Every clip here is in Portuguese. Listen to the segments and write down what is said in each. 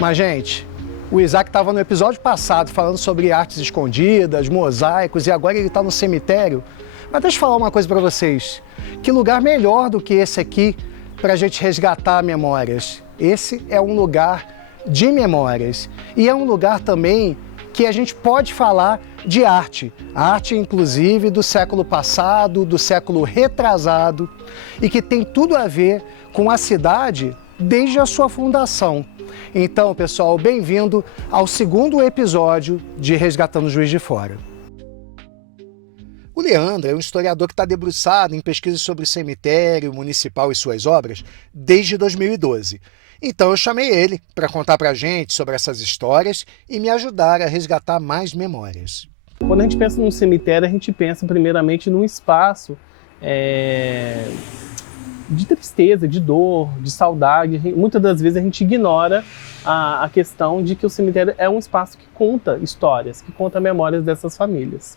Mas, gente, o Isaac estava no episódio passado falando sobre artes escondidas, mosaicos, e agora ele está no cemitério. Mas deixa eu falar uma coisa para vocês. Que lugar melhor do que esse aqui para a gente resgatar memórias? Esse é um lugar de memórias. E é um lugar também que a gente pode falar de arte. Arte, inclusive, do século passado, do século retrasado, e que tem tudo a ver com a cidade desde a sua fundação. Então, pessoal, bem-vindo ao segundo episódio de Resgatando Juiz de Fora. O Leandro é um historiador que está debruçado em pesquisas sobre o cemitério municipal e suas obras desde 2012. Então eu chamei ele para contar para a gente sobre essas histórias e me ajudar a resgatar mais memórias. Quando a gente pensa num cemitério, a gente pensa primeiramente num espaço de tristeza, de dor, de saudade. Muitas das vezes a gente ignora a questão de que o cemitério é um espaço que conta histórias, que conta memórias dessas famílias.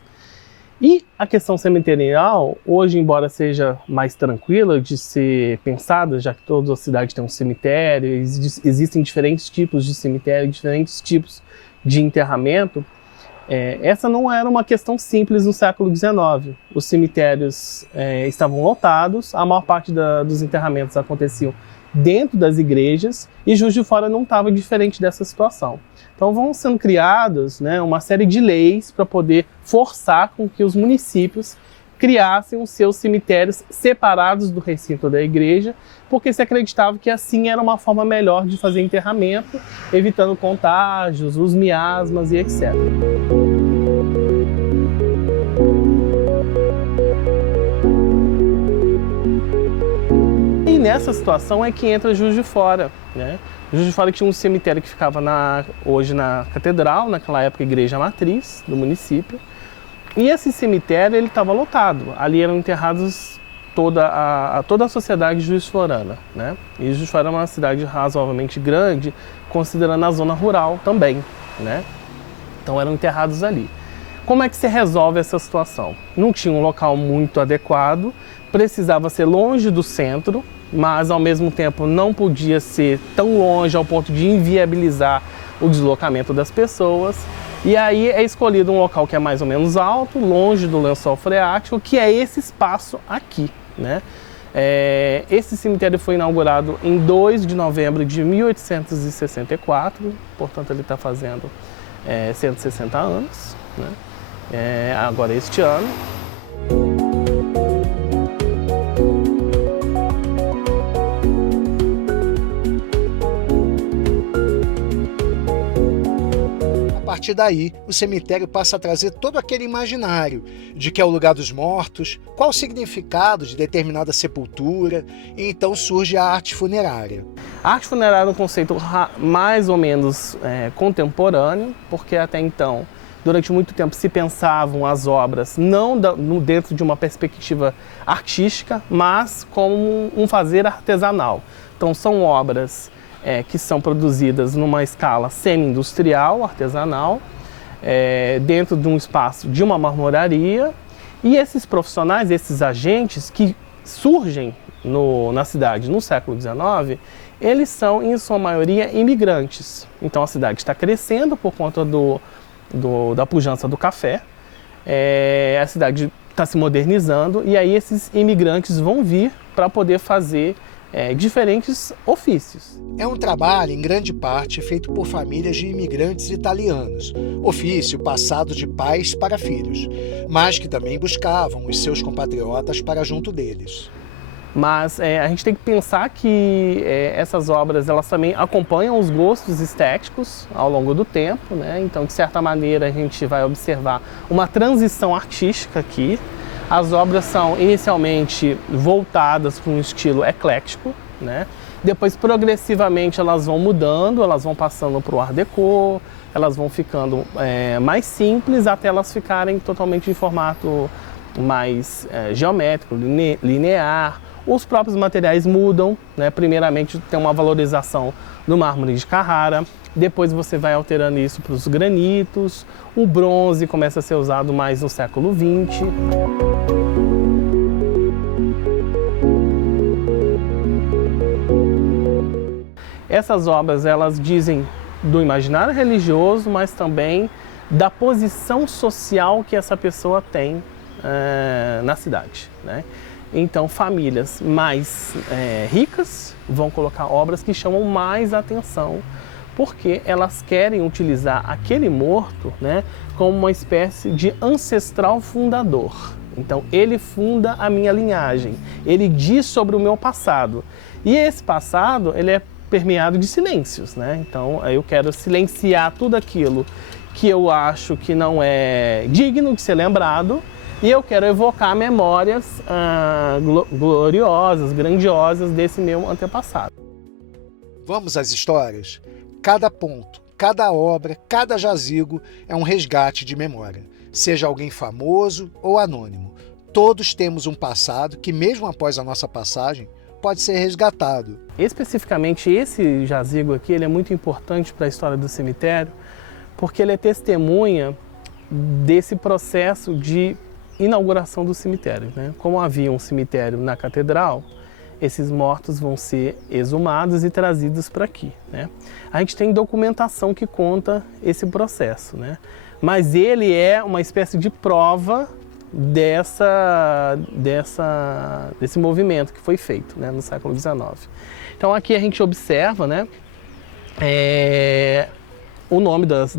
E a questão cemiterial, hoje, embora seja mais tranquila de ser pensada, já que toda a cidade tem um cemitério, existem diferentes tipos de cemitério, diferentes tipos de enterramento, essa não era uma questão simples no século XIX. Os cemitérios estavam lotados, a maior parte dos enterramentos aconteciam dentro das igrejas e Juiz de Fora não estava diferente dessa situação. Então vão sendo criadas, uma série de leis para poder forçar com que os municípios criassem os seus cemitérios separados do recinto da igreja, porque se acreditava que assim era uma forma melhor de fazer enterramento, evitando contágios, os miasmas e etc. E nessa situação é que entra Juiz de Fora, Juiz de Fora tinha um cemitério que ficava hoje na catedral, naquela época igreja matriz do município. E esse cemitério ele estava lotado. Ali eram enterrados toda a sociedade juiz-florana, E Juiz de Fora é uma cidade razoavelmente grande, considerando a zona rural também, Então eram enterrados ali. Como é que se resolve essa situação? Não tinha um local muito adequado, precisava ser longe do centro, mas ao mesmo tempo não podia ser tão longe ao ponto de inviabilizar o deslocamento das pessoas. E aí é escolhido um local que é mais ou menos alto, longe do lençol freático, que é esse espaço aqui, Esse cemitério foi inaugurado em 2 de novembro de 1864, portanto ele está fazendo 160 anos, agora este ano. A partir daí, o cemitério passa a trazer todo aquele imaginário de que é o lugar dos mortos, qual o significado de determinada sepultura, e então surge a arte funerária. A arte funerária é um conceito mais ou menos contemporâneo, porque até então, durante muito tempo, se pensavam as obras não dentro de uma perspectiva artística, mas como um fazer artesanal. Então são obras que são produzidas numa escala semi-industrial, artesanal, dentro de um espaço de uma marmoraria. E esses profissionais, esses agentes que surgem na cidade no século XIX, eles são, em sua maioria, imigrantes. Então a cidade está crescendo por conta da pujança do café, a cidade está se modernizando e aí esses imigrantes vão vir para poder fazer diferentes ofícios. É um trabalho, em grande parte, feito por famílias de imigrantes italianos, ofício passado de pais para filhos, mas que também buscavam os seus compatriotas para junto deles. Mas a gente tem que pensar que essas obras elas também acompanham os gostos estéticos ao longo do tempo, Então, de certa maneira, a gente vai observar uma transição artística aqui. As obras são inicialmente voltadas para um estilo eclético, Depois, progressivamente, elas vão mudando, elas vão passando para o Art Deco, elas vão ficando mais simples até elas ficarem totalmente em formato mais geométrico, linear. Os próprios materiais mudam, Primeiramente tem uma valorização do mármore de Carrara, depois você vai alterando isso para os granitos, o bronze começa a ser usado mais no século XX. Essas obras, elas dizem do imaginário religioso, mas também da posição social que essa pessoa tem na cidade, né? Então, famílias mais ricas vão colocar obras que chamam mais atenção, porque elas querem utilizar aquele morto, né, como uma espécie de ancestral fundador. Então, ele funda a minha linhagem, ele diz sobre o meu passado. E esse passado, ele é permeado de silêncios, né? Então, eu quero silenciar tudo aquilo que eu acho que não é digno de ser lembrado, e eu quero evocar memórias gloriosas, grandiosas desse meu antepassado. Vamos às histórias? Cada ponto, cada obra, cada jazigo é um resgate de memória. Seja alguém famoso ou anônimo, todos temos um passado que, mesmo após a nossa passagem, pode ser resgatado. Especificamente esse jazigo aqui, ele é muito importante para a história do cemitério, porque ele é testemunha desse processo de inauguração do cemitério, né? Como havia um cemitério na catedral, esses mortos vão ser exumados e trazidos para aqui, né? A gente tem documentação que conta esse processo, né? Mas ele é uma espécie de prova desse movimento que foi feito, né, no século XIX. Então aqui a gente observa, né, o nome das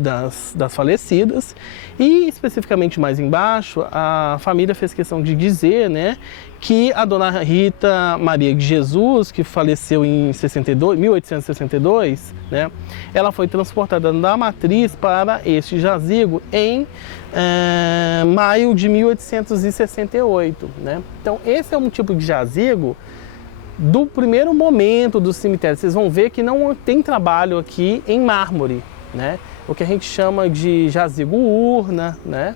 falecidas e, especificamente mais embaixo, a família fez questão de dizer, né, que a dona Rita Maria de Jesus, que faleceu em 1862, né, ela foi transportada da matriz para este jazigo em maio de 1868. Né? Então, esse é um tipo de jazigo do primeiro momento do cemitério. Vocês vão ver que não tem trabalho aqui em mármore, né? O que a gente chama de jazigo urna, né?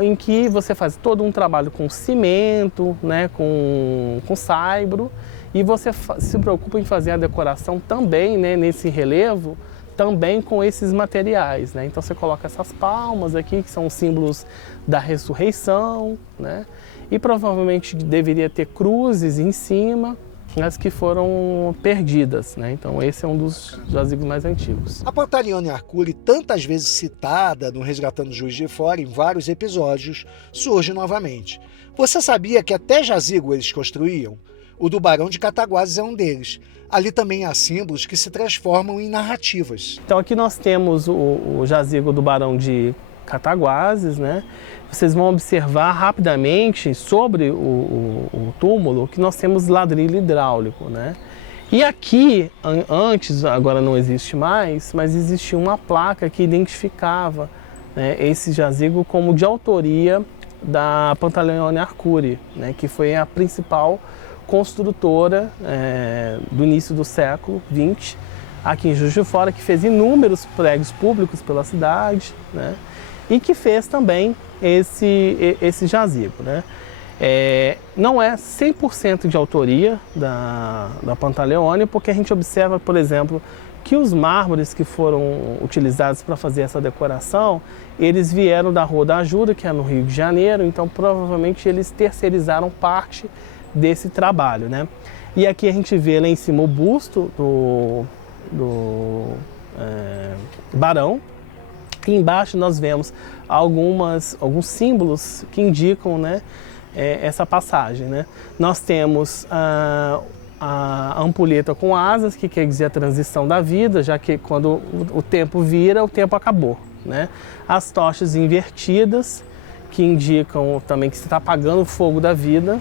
Em que você faz todo um trabalho com cimento, né? com saibro, e você se preocupa em fazer a decoração também, né? Nesse relevo, também com esses materiais, né? Então você coloca essas palmas aqui, que são símbolos da ressurreição, né? E provavelmente deveria ter cruzes em cima, as que foram perdidas, né? Então esse é um dos jazigos mais antigos. A Pantaleone Arcuri, tantas vezes citada no Resgatando Juiz de Fora em vários episódios, surge novamente. Você sabia que até jazigo eles construíam? O do Barão de Cataguases é um deles. Ali também há símbolos que se transformam em narrativas. Então aqui nós temos o jazigo do Barão de Cataguases, né? Vocês vão observar rapidamente sobre o túmulo que nós temos ladrilho hidráulico, né? E aqui, antes, agora não existe mais, mas existia uma placa que identificava, né, esse jazigo como de autoria da Pantaleone Arcuri, né, que foi a principal construtora do início do século XX, aqui em Juiz de Fora, que fez inúmeros prédios públicos pela cidade, né, e que fez também esse jazigo, né. Não é 100% de autoria da Pantaleone, porque a gente observa, por exemplo, que os mármores que foram utilizados para fazer essa decoração, eles vieram da Rua da Ajuda, que é no Rio de Janeiro, então provavelmente eles terceirizaram parte desse trabalho, né? E aqui a gente vê lá em cima o busto do Barão, e embaixo nós vemos alguns símbolos que indicam, né, essa passagem, né? Nós temos a ampulheta com asas, que quer dizer a transição da vida, já que quando o tempo vira, o tempo acabou, né? As tochas invertidas, que indicam também que se está apagando o fogo da vida,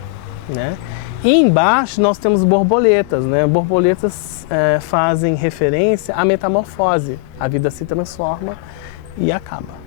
né? E embaixo nós temos borboletas, né? Borboletas fazem referência à metamorfose. A vida se transforma e acaba.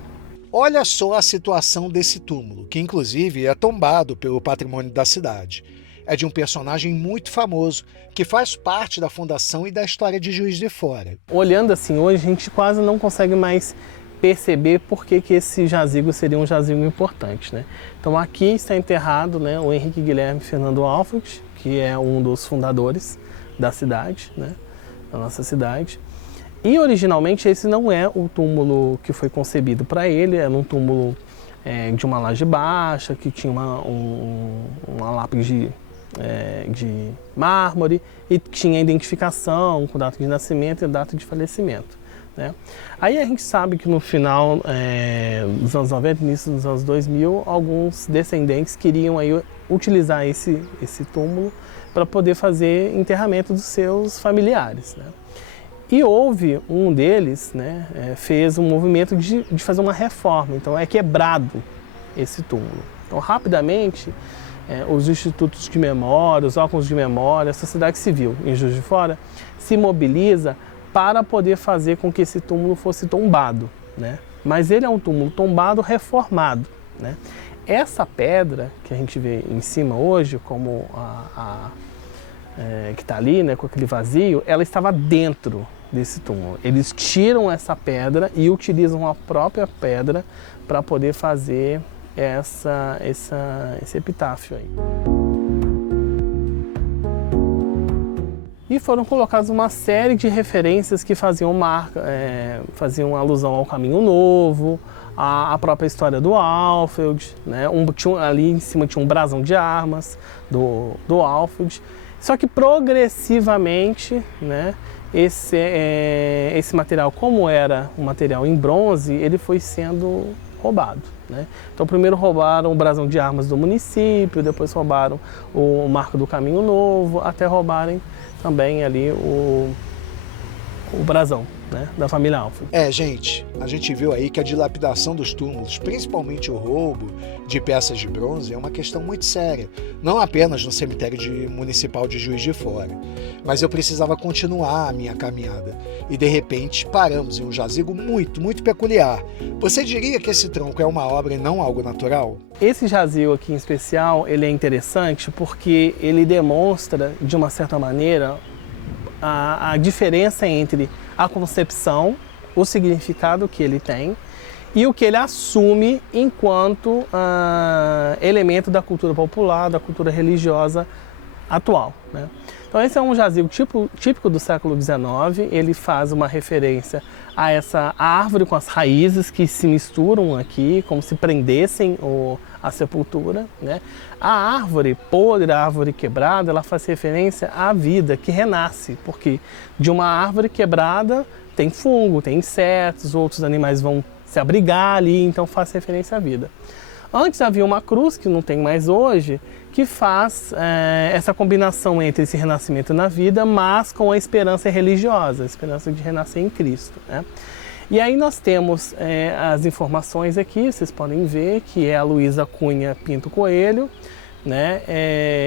Olha só a situação desse túmulo, que inclusive é tombado pelo patrimônio da cidade. É de um personagem muito famoso, que faz parte da fundação e da história de Juiz de Fora. Olhando assim hoje, a gente quase não consegue mais perceber por que esse jazigo seria um jazigo importante, né? Então aqui está enterrado, né, o Henrique Guilherme Fernando Alfred, que é um dos fundadores da cidade, né, da nossa cidade. E originalmente esse não é o túmulo que foi concebido para ele, era um túmulo de uma laje baixa, que tinha uma lápide de mármore e tinha identificação com data de nascimento e data de falecimento. né? Aí a gente sabe que no final dos anos 90, início dos anos 2000, alguns descendentes queriam aí utilizar esse túmulo para poder fazer enterramento dos seus familiares, né? E houve um deles, né, fez um movimento de fazer uma reforma, então é quebrado esse túmulo. Então rapidamente os institutos de memória, os órgãos de memória, a sociedade civil em Juiz de Fora se mobiliza para poder fazer com que esse túmulo fosse tombado, né? Mas ele é um túmulo tombado reformado, né? Essa pedra que a gente vê em cima hoje, como que está ali, né, com aquele vazio, ela estava dentro desse túmulo. Eles tiram essa pedra e utilizam a própria pedra para poder fazer esse epitáfio aí. E foram colocadas uma série de referências que faziam faziam alusão ao Caminho Novo, à própria história do Alfeld, né? Ali em cima tinha um brasão de armas do Alfeld. Só que progressivamente, né, esse material, como era um material em bronze, ele foi sendo roubado, né? Então primeiro roubaram o brasão de armas do município, depois roubaram o marco do Caminho Novo, até roubarem também ali o brasão, né, da família Alfeld. Gente, a gente viu aí que a dilapidação dos túmulos, principalmente o roubo de peças de bronze, é uma questão muito séria, não apenas no cemitério municipal de Juiz de Fora. Mas eu precisava continuar a minha caminhada e de repente paramos em um jazigo muito, muito peculiar. Você diria que esse tronco é uma obra e não algo natural? Esse jazigo aqui em especial, ele é interessante porque ele demonstra, de uma certa maneira, a diferença entre a concepção, o significado que ele tem e o que ele assume enquanto elemento da cultura popular, da cultura religiosa atual, né? Então esse é um jazigo típico do século XIX, ele faz uma referência a essa árvore com as raízes que se misturam aqui, como se prendessem a sepultura, né? A árvore podre, a árvore quebrada, ela faz referência à vida que renasce, porque de uma árvore quebrada tem fungo, tem insetos, outros animais vão se abrigar ali, então faz referência à vida. Antes havia uma cruz, que não tem mais hoje, que faz essa combinação entre esse renascimento na vida, mas com a esperança religiosa, a esperança de renascer em Cristo, né? E aí nós temos as informações aqui, vocês podem ver, que é a Luísa Cunha Pinto Coelho, né,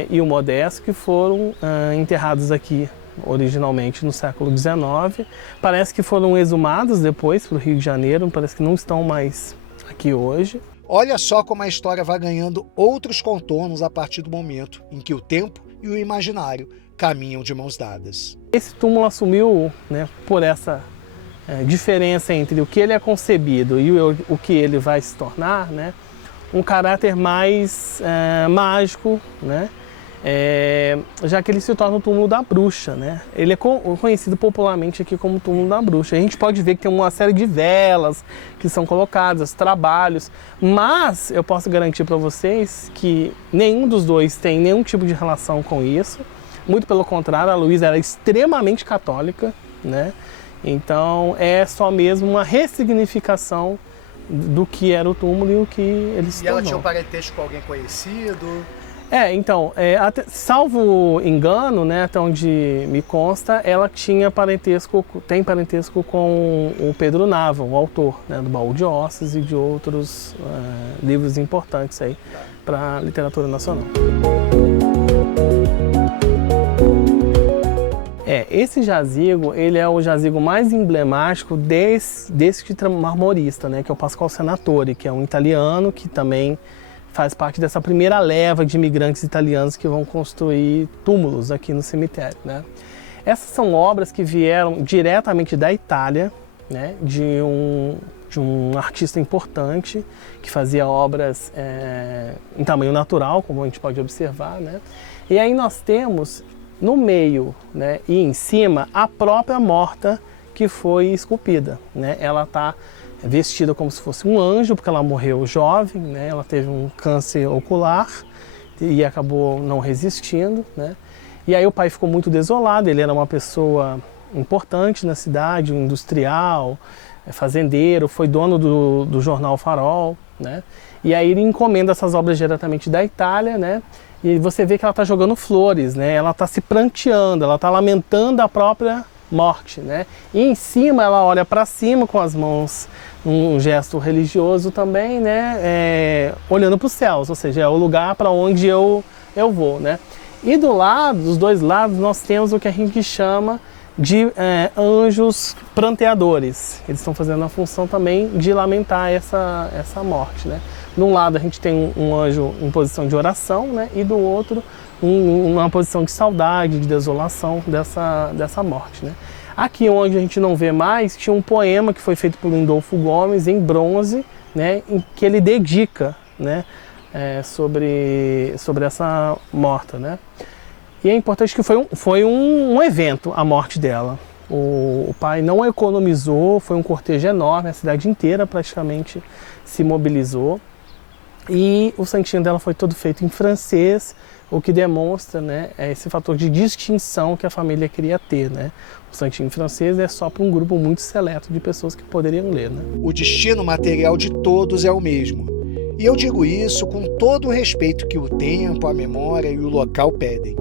e o Modesto, que foram enterrados aqui originalmente no século XIX. Parece que foram exumados depois para o Rio de Janeiro, parece que não estão mais aqui hoje. Olha só como a história vai ganhando outros contornos a partir do momento em que o tempo e o imaginário caminham de mãos dadas. Esse túmulo assumiu, né, por essa diferença entre o que ele é concebido e o que ele vai se tornar, né, um caráter mais mágico, né, já que ele se torna o túmulo da bruxa, né? Ele é conhecido popularmente aqui como túmulo da bruxa. A gente pode ver que tem uma série de velas que são colocadas, trabalhos, mas eu posso garantir para vocês que nenhum dos dois tem nenhum tipo de relação com isso. Muito pelo contrário, a Luísa era extremamente católica, né? Então é só mesmo uma ressignificação do que era o túmulo e o que ele se tornou. E ela tinha um parentesco com alguém conhecido? Então, salvo engano, né, até onde me consta, ela tem parentesco com o Pedro Nava, o autor, né, do Baú de Ossos e de outros livros importantes aí para a literatura nacional. Esse jazigo, ele é o jazigo mais emblemático desse marmorista, né, que é o Pasquale Senatore, que é um italiano que também faz parte dessa primeira leva de imigrantes italianos que vão construir túmulos aqui no cemitério, né? Essas são obras que vieram diretamente da Itália, né, de um artista importante que fazia obras em tamanho natural, como a gente pode observar, né? E aí nós temos no meio, né, e em cima a própria morta que foi esculpida, né? Ela está vestida como se fosse um anjo, porque ela morreu jovem, né? Ela teve um câncer ocular e acabou não resistindo, né? E aí o pai ficou muito desolado, ele era uma pessoa importante na cidade, um industrial, fazendeiro, foi dono do jornal Farol, né? E aí ele encomenda essas obras diretamente da Itália, né? E você vê que ela está jogando flores, né? Ela está se pranteando, ela está lamentando a própria morte, né? E em cima ela olha para cima com as mãos, um gesto religioso também, né? Olhando para os céus, ou seja, é o lugar para onde eu vou, né? E dos dois lados, nós temos o que a gente chama de anjos pranteadores. Eles estão fazendo a função também de lamentar essa morte, né? De um lado a gente tem um anjo em posição de oração, né? E do outro uma posição de saudade, de desolação dessa morte, né? Aqui onde a gente não vê mais, tinha um poema que foi feito por Lindolfo Gomes em bronze, né? Em que ele dedica, né? Sobre essa morta, né? E é importante que foi um evento a morte dela. O pai não economizou, foi um cortejo enorme, a cidade inteira praticamente se mobilizou. E o santinho dela foi todo feito em francês, o que demonstra, né, esse fator de distinção que a família queria ter, né? O santinho em francês é só para um grupo muito seleto de pessoas que poderiam ler, né? O destino material de todos é o mesmo. E eu digo isso com todo o respeito que o tempo, a memória e o local pedem.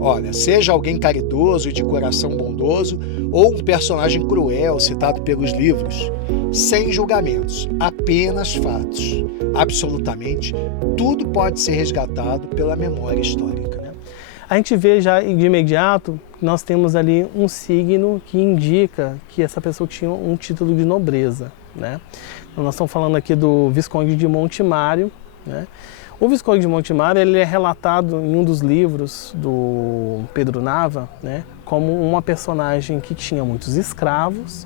Olha, seja alguém caridoso e de coração bondoso ou um personagem cruel citado pelos livros, sem julgamentos, apenas fatos. Absolutamente tudo pode ser resgatado pela memória histórica. A gente vê já de imediato que nós temos ali um signo que indica que essa pessoa tinha um título de nobreza, né? Então, nós estamos falando aqui do Visconde de Montemário, né? O Visconde de Montemário ele é relatado em um dos livros do Pedro Nava, né, como uma personagem que tinha muitos escravos,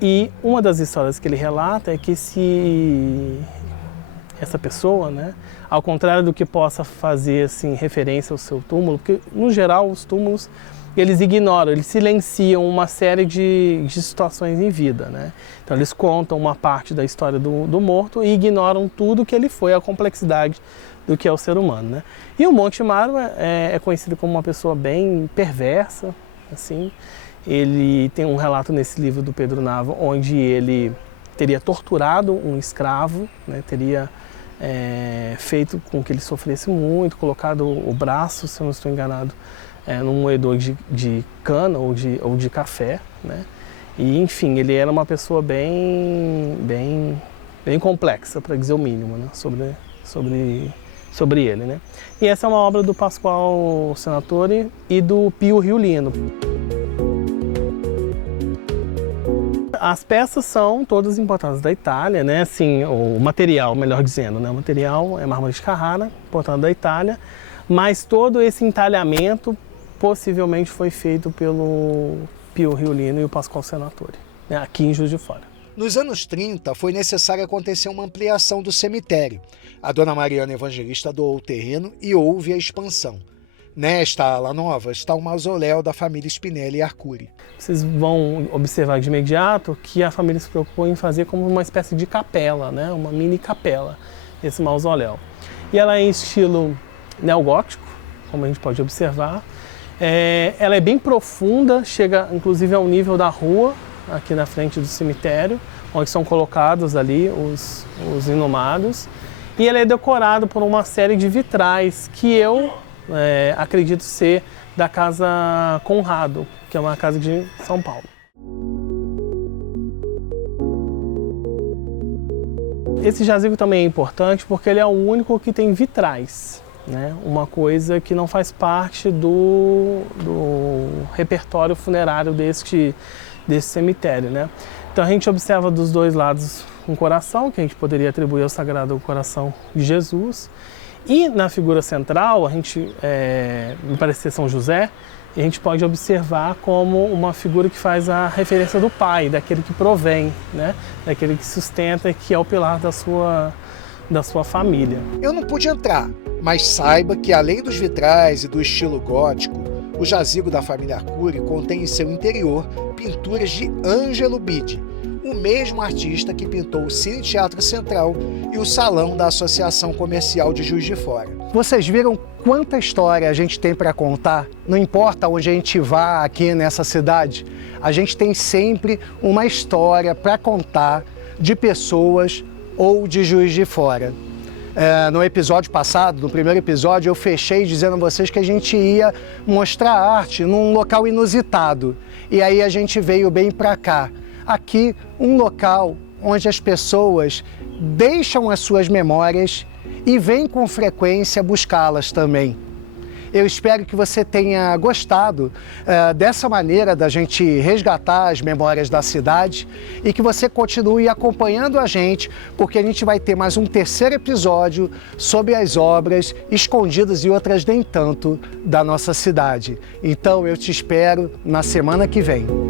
e uma das histórias que ele relata é que essa pessoa, né, ao contrário do que possa fazer assim, referência ao seu túmulo, porque no geral os túmulos eles ignoram, eles silenciam uma série de situações em vida, né? Então eles contam uma parte da história do morto e ignoram tudo que ele foi, a complexidade do que é o ser humano, né? E o Montemário é conhecido como uma pessoa bem perversa, assim. Ele tem um relato nesse livro do Pedro Nava, onde ele teria torturado um escravo, né? Teria feito com que ele sofresse muito, colocado o braço, se eu não estou enganado, num moedor de cana ou de café, né? E, enfim, ele era uma pessoa bem complexa, para dizer o mínimo, né? sobre ele, né? E essa é uma obra do Pascoal Senatore e do Pio Riulino. As peças são todas importadas da Itália, né? Assim, o material, melhor dizendo, né? O material é mármore de Carrara, importado da Itália, mas todo esse entalhamento possivelmente foi feito pelo Pio Riulino e o Pascoal Senatore, né, aqui em Juiz de Fora. Nos anos 30, foi necessário acontecer uma ampliação do cemitério. A dona Mariana Evangelista doou o terreno e houve a expansão. Nesta ala nova está o mausoléu da família Spinelli e Arcuri. Vocês vão observar de imediato que a família se preocupou em fazer como uma espécie de capela, né, uma mini capela, esse mausoléu. E ela é em estilo neogótico, como a gente pode observar. Ela é bem profunda, chega inclusive ao nível da rua, aqui na frente do cemitério, onde são colocados ali os inumados. E ela é decorada por uma série de vitrais que eu acredito ser da Casa Conrado, que é uma casa de São Paulo. Esse jazigo também é importante porque ele é o único que tem vitrais, né? Uma coisa que não faz parte do repertório funerário desse cemitério, né? Então a gente observa dos dois lados um coração, que a gente poderia atribuir ao Sagrado Coração de Jesus, e na figura central, a gente, me parece ser São José, e a gente pode observar como uma figura que faz a referência do Pai, daquele que provém, né? Daquele que sustenta e que é o pilar da sua família. Eu não pude entrar, mas saiba que além dos vitrais e do estilo gótico, o jazigo da família Arcuri contém em seu interior pinturas de Angelo Bidi, o mesmo artista que pintou o Cine Teatro Central e o Salão da Associação Comercial de Juiz de Fora. Vocês viram quanta história a gente tem para contar? Não importa onde a gente vá aqui nessa cidade, a gente tem sempre uma história para contar de pessoas ou de Juiz de Fora. No episódio passado, no primeiro episódio, eu fechei dizendo a vocês que a gente ia mostrar arte num local inusitado. E aí a gente veio bem para cá. Aqui, um local onde as pessoas deixam as suas memórias e vêm com frequência buscá-las também. Eu espero que você tenha gostado dessa maneira da gente resgatar as memórias da cidade e que você continue acompanhando a gente, porque a gente vai ter mais um terceiro episódio sobre as obras escondidas e outras nem tanto da nossa cidade. Então eu te espero na semana que vem.